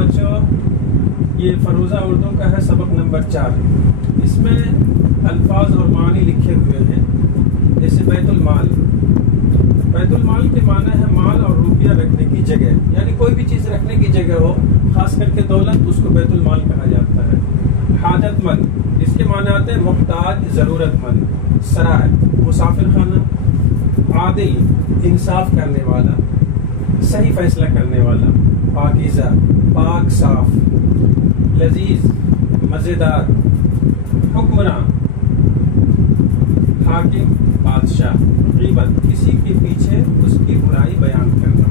بچوں، یہ فروزہ اردو کا ہے سبق نمبر 4۔ اس میں الفاظ اور معنی لکھے ہوئے ہیں، جیسے بیت المال۔ بیت المال کے معنی ہے مال اور روپیہ رکھنے کی جگہ، یعنی کوئی بھی چیز رکھنے کی جگہ ہو، خاص کر کے دولت، اس کو بیت المال کہا جاتا ہے۔ حاجت مند، اس کے معنی آتے ہیں محتاج، ضرورت مند۔ سرائے، مسافر خانہ۔ عادل، انصاف کرنے والا، صحیح فیصلہ کرنے والا۔ پاکیزہ، پاک صاف۔ لذیذ، مزیدار۔ حکمراں، حاکم، بادشاہ۔ غیبت، کسی کے پیچھے اس کی برائی بیان کرنا۔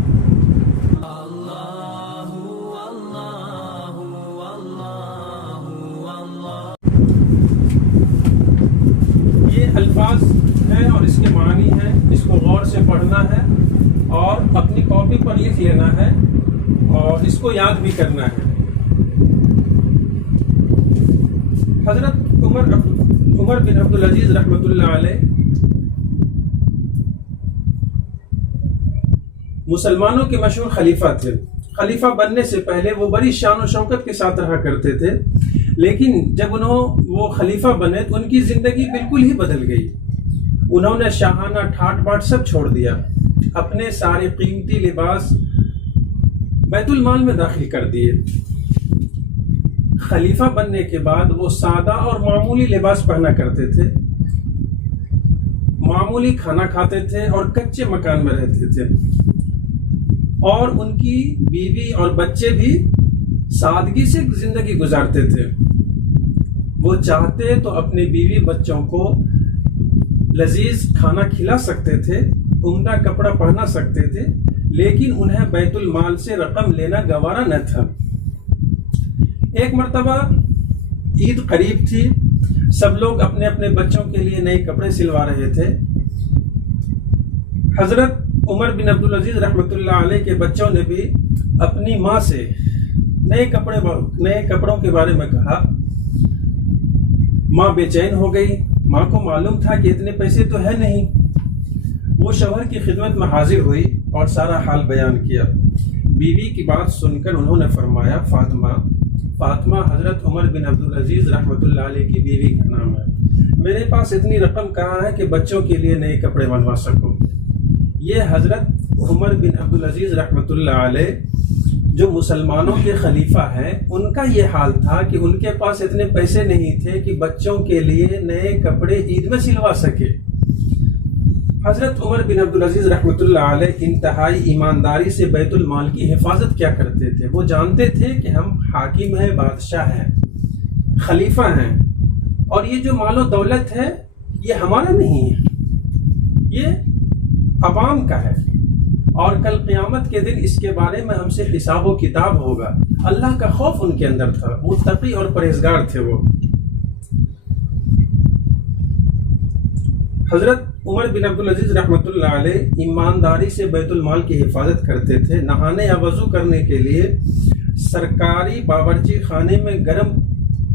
یہ الفاظ ہیں اور اس کے معنی ہیں، اس کو غور سے پڑھنا ہے اور اپنی کاپی پر لکھ لینا ہے اور اس کو یاد بھی کرنا ہے۔ حضرت عمر بن عبدالعزیز رحمۃ اللہ علیہ مسلمانوں کے مشہور خلیفہ تھے۔ خلیفہ بننے سے پہلے وہ بڑی شان و شوکت کے ساتھ رہا کرتے تھے، لیکن جب وہ خلیفہ بنے تو ان کی زندگی بالکل ہی بدل گئی۔ انہوں نے شاہانہ ٹھاٹ باٹ سب چھوڑ دیا، اپنے سارے قیمتی لباس بیت المال میں داخل کر دیے۔ خلیفہ بننے کے بعد وہ سادہ اور معمولی لباس پہنا کرتے تھے، معمولی کھانا کھاتے تھے اور کچے مکان میں رہتے تھے، اور ان کی بیوی اور بچے بھی سادگی سے زندگی گزارتے تھے۔ وہ چاہتے تو اپنے بیوی بچوں کو لذیذ کھانا کھلا سکتے تھے، عمدہ کپڑا پہنا سکتے تھے، لیکن انہیں بیت المال سے رقم لینا گوارا نہ تھا۔ ایک مرتبہ عید قریب تھی، سب لوگ اپنے اپنے بچوں کے لیے نئے کپڑے سلوا رہے تھے۔ حضرت عمر بن عبدالعزیز رحمۃ اللہ علیہ کے بچوں نے بھی اپنی ماں سے نئے کپڑوں کے بارے میں کہا۔ ماں بے چین ہو گئی، ماں کو معلوم تھا کہ اتنے پیسے تو ہے نہیں۔ وہ شوہر کی خدمت میں حاضر ہوئی اور سارا حال بیان کیا۔ بیوی کی بات سن کر انہوں نے فرمایا، فاطمہ حضرت عمر بن عبدالعزیز رحمۃ اللہ علیہ کی بیوی کا نام ہے، میرے پاس اتنی رقم کہاں ہے کہ بچوں کے لیے نئے کپڑے بنوا سکوں۔ یہ حضرت عمر بن عبدالعزیز رحمۃ اللہ علیہ جو مسلمانوں کے خلیفہ ہیں، ان کا یہ حال تھا کہ ان کے پاس اتنے پیسے نہیں تھے کہ بچوں کے لیے نئے کپڑے عید میں سلوا سکے۔ حضرت عمر بن عبدالعزیز رحمۃ اللہ علیہ انتہائی ایمانداری سے بیت المال کی حفاظت کیا کرتے تھے۔ وہ جانتے تھے کہ ہم حاکم ہیں، بادشاہ ہیں، خلیفہ ہیں، اور یہ جو مال و دولت ہے یہ ہمارا نہیں ہے، یہ عوام کا ہے، اور کل قیامت کے دن اس کے بارے میں ہم سے حساب و کتاب ہوگا۔ اللہ کا خوف ان کے اندر تھا، متقی اور پرہیزگار تھے وہ۔ حضرت عمر بن عبدالعزیز رحمۃ اللہ علیہ ایمانداری سے بیت المال کی حفاظت کرتے تھے۔ نہانے یا وضو کرنے کے لیے سرکاری باورچی خانے میں گرم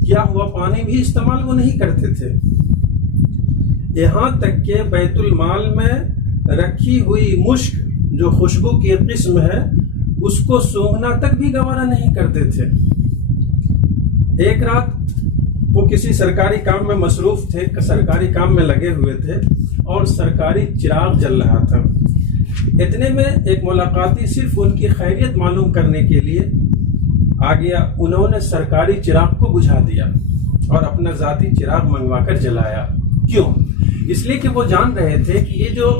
کیا ہوا پانی بھی استعمال وہ نہیں کرتے تھے، یہاں تک کہ بیت المال میں رکھی ہوئی مشک جو خوشبو کی قسم ہے اس کو سونگھنا تک بھی گوارا نہیں کرتے تھے۔ ایک رات وہ کسی سرکاری کام میں مصروف تھے، سرکاری کام میں لگے ہوئے تھے اور سرکاری چراغ جل رہا تھا۔ اتنے میں ایک ملاقاتی صرف ان کی خیریت معلوم کرنے کے لیے آ گیا۔ انہوں نے سرکاری چراغ کو بجھا دیا اور اپنا ذاتی چراغ منگوا کر جلایا۔ کیوں؟ اس لیے کہ وہ جان رہے تھے کہ یہ جو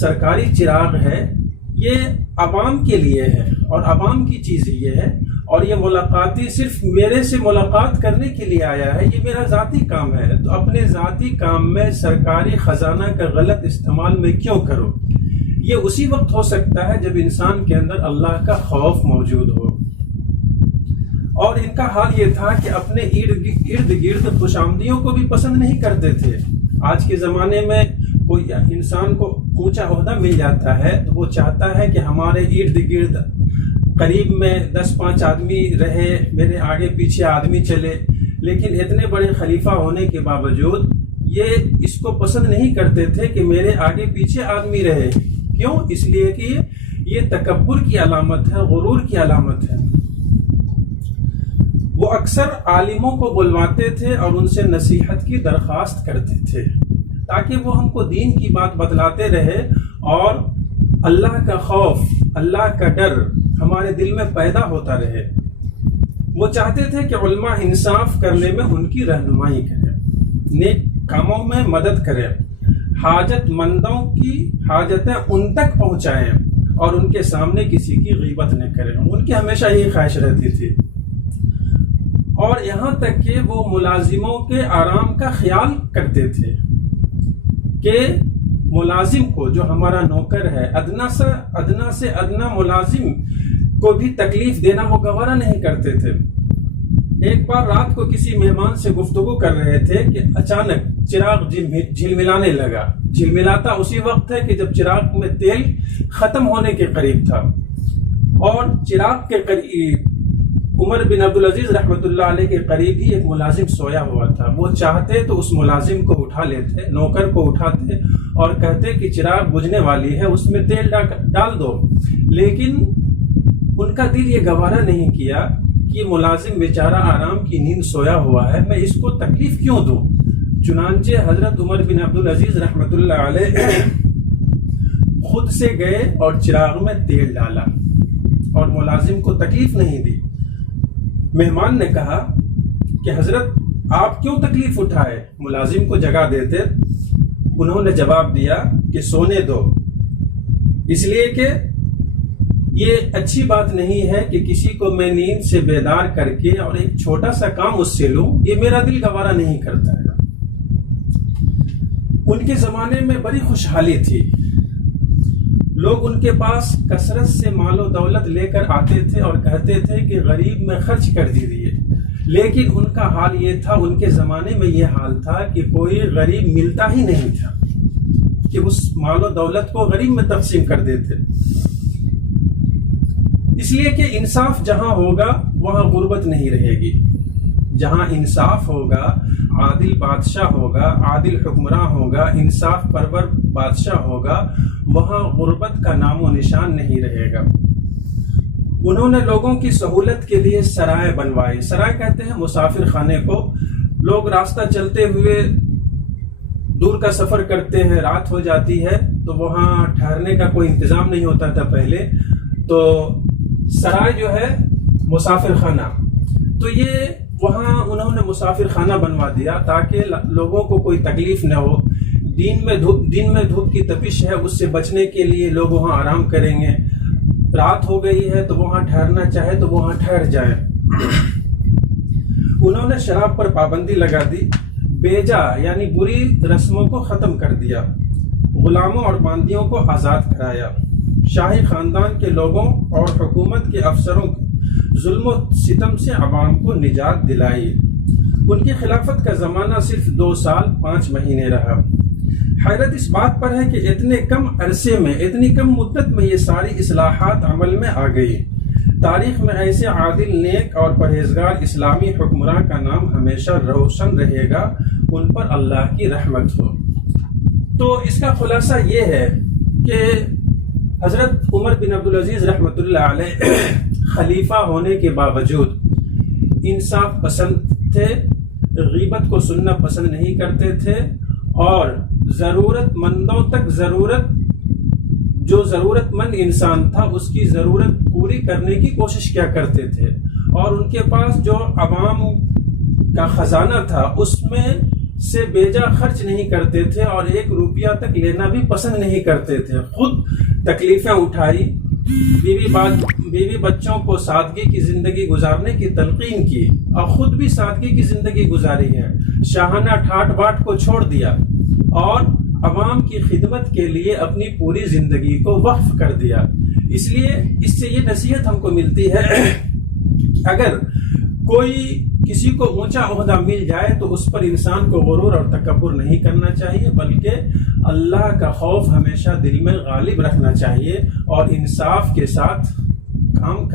سرکاری چراغ ہے یہ عوام کے لیے ہے اور عوام کی چیز یہ ہے، اور یہ ملاقاتی صرف میرے سے ملاقات کرنے کے لیے آیا ہے، یہ میرا ذاتی کام ہے، تو اپنے ذاتی کام میں سرکاری خزانہ کا غلط استعمال میں کیوں کرو؟ یہ اسی وقت ہو سکتا ہے جب انسان کے اندر اللہ کا خوف موجود ہو۔ اور ان کا حال یہ تھا کہ اپنے ارد گرد خوش آمدیوں کو بھی پسند نہیں کرتے تھے۔ آج کے زمانے میں کوئی انسان کو اونچا عہدہ مل جاتا ہے تو وہ چاہتا ہے کہ ہمارے ارد گرد قریب میں 10-5 آدمی رہے، میرے آگے پیچھے آدمی چلے، لیکن اتنے بڑے خلیفہ ہونے کے باوجود یہ اس کو پسند نہیں کرتے تھے کہ میرے آگے پیچھے آدمی رہے۔ کیوں؟ اس لیے کہ یہ تکبر کی علامت ہے، غرور کی علامت ہے۔ وہ اکثر عالموں کو بلواتے تھے اور ان سے نصیحت کی درخواست کرتے تھے تاکہ وہ ہم کو دین کی بات بتلاتے رہے اور اللہ کا خوف، اللہ کا ڈر ہمارے دل میں پیدا ہوتا رہے۔ وہ چاہتے تھے کہ علماء انصاف کرنے میں ان کی رہنمائی کریں، نیک کاموں میں مدد کریں، حاجت مندوں کی حاجتیں ان تک پہنچائیں اور ان کے سامنے کسی کی غیبت نہ کریں۔ ان کی ہمیشہ یہی خواہش رہتی تھی، اور یہاں تک کہ وہ ملازموں کے آرام کا خیال کرتے تھے کہ ملازم کو، جو ہمارا نوکر ہے، ادنا سے ادنا ملازم کو بھی تکلیف دینا وہ گوارا نہیں کرتے تھے۔ ایک بار رات کو کسی مہمان سے گفتگو کر رہے تھے کہ اچانک چراغ جھلملانے لگا۔ جھلملاتا اسی وقت ہے کہ جب چراغ میں تیل ختم ہونے کے قریب تھا، اور چراغ کے قریب عمر بن عبدالعزیز رحمۃ اللہ علیہ کے قریب ہی ایک ملازم سویا ہوا تھا۔ وہ چاہتے تو اس ملازم کو اٹھا لیتے، نوکر کو اٹھاتے اور کہتے کہ چراغ بجھنے والی ہے، اس میں تیل ڈال دو، لیکن ان کا دل یہ گوارا نہیں کیا کہ ملازم بیچارہ آرام کی نیند سویا ہوا ہے، میں اس کو تکلیف کیوں دوں۔ چنانچہ حضرت عمر بن عبدالعزیز رحمۃ اللہ علیہ خود سے گئے اور چراغ میں تیل ڈالا اور ملازم کو تکلیف نہیں دی۔ مہمان نے کہا کہ حضرت آپ کیوں تکلیف اٹھائے، ملازم کو جگا دیتے۔ انہوں نے جواب دیا کہ سونے دو، اس لیے کہ یہ اچھی بات نہیں ہے کہ کسی کو میں نیند سے بیدار کر کے اور ایک چھوٹا سا کام اس سے لوں، یہ میرا دل گوارا نہیں کرتا ہے۔ ان کے زمانے میں بڑی خوشحالی تھی، لوگ ان کے پاس کثرت سے مال و دولت لے کر آتے تھے اور کہتے تھے کہ غریب میں خرچ کر دیجیے، لیکن ان کا حال یہ تھا، ان کے زمانے میں یہ حال تھا کہ کوئی غریب ملتا ہی نہیں تھا کہ اس مال و دولت کو غریب میں تقسیم کر دیتے۔ اس لیے کہ انصاف جہاں ہوگا وہاں غربت نہیں رہے گی، جہاں انصاف ہوگا، عادل بادشاہ ہوگا، عادل حکمراں ہوگا، انصاف پرور بادشاہ ہوگا، وہاں غربت کا نام و نشان نہیں رہے گا۔ انہوں نے لوگوں کی سہولت کے لیے سرائے بنوائی۔ سرائے کہتے ہیں مسافر خانے کو۔ لوگ راستہ چلتے ہوئے دور کا سفر کرتے ہیں، رات ہو جاتی ہے تو وہاں ٹھہرنے کا کوئی انتظام نہیں ہوتا تھا پہلے، تو سرائے جو ہے مسافر خانہ، تو یہ وہاں انہوں نے مسافر خانہ بنوا دیا تاکہ لوگوں کو کوئی تکلیف نہ ہو۔ دن میں دھوپ کی تپش ہے، اس سے بچنے کے لیے لوگ وہاں آرام کریں گے۔ رات ہو گئی ہے تو وہاں ٹھہرنا چاہے تو وہاں ٹھہر جائیں۔ انہوں نے شراب پر پابندی لگا دی، بیجا یعنی بری رسموں کو ختم کر دیا، غلاموں اور باندیوں کو آزاد کرایا، شاہی خاندان کے لوگوں اور حکومت کے افسروں ظلم و ستم سے عوام کو نجات دلائی۔ ان کی خلافت کا زمانہ صرف 2 سال 5 مہینے رہا۔ حیرت اس بات پر ہے کہ اتنے کم عرصے میں، اتنی کم مدت میں یہ ساری اصلاحات عمل میں آ گئی۔ تاریخ میں ایسے عادل، نیک اور پرہیزگار اسلامی حکمراں کا نام ہمیشہ روشن رہے گا، ان پر اللہ کی رحمت ہو۔ تو اس کا خلاصہ یہ ہے کہ حضرت عمر بن عبدالعزیز رحمۃ اللہ علیہ خلیفہ ہونے کے باوجود انصاف پسند تھے، غیبت کو سننا پسند نہیں کرتے تھے، اور ضرورت مندوں تک جو ضرورت مند انسان تھا اس کی ضرورت پوری کرنے کی کوشش کیا کرتے تھے، اور ان کے پاس جو عوام کا خزانہ تھا اس میں سے بیجا خرچ نہیں کرتے تھے، اور 1 روپیہ تک لینا بھی پسند نہیں کرتے تھے۔ خود تکلیفیں اٹھائی، بیوی بچوں کو سادگی کی زندگی گزارنے کی تلقین کی، اور خود بھی سادگی کی زندگی گزاری ہے۔ شاہانہ ٹھاٹ باٹ کو چھوڑ دیا اور عوام کی خدمت کے لیے اپنی پوری زندگی کو وقف کر دیا۔ اس لیے اس سے یہ نصیحت ہم کو ملتی ہے کہ اگر کوئی کسی کو اونچا عہدہ مل جائے تو اس پر انسان کو غرور اور تکبر نہیں کرنا چاہیے، بلکہ اللہ کا خوف ہمیشہ دل میں غالب رکھنا چاہیے اور انصاف کے ساتھ کام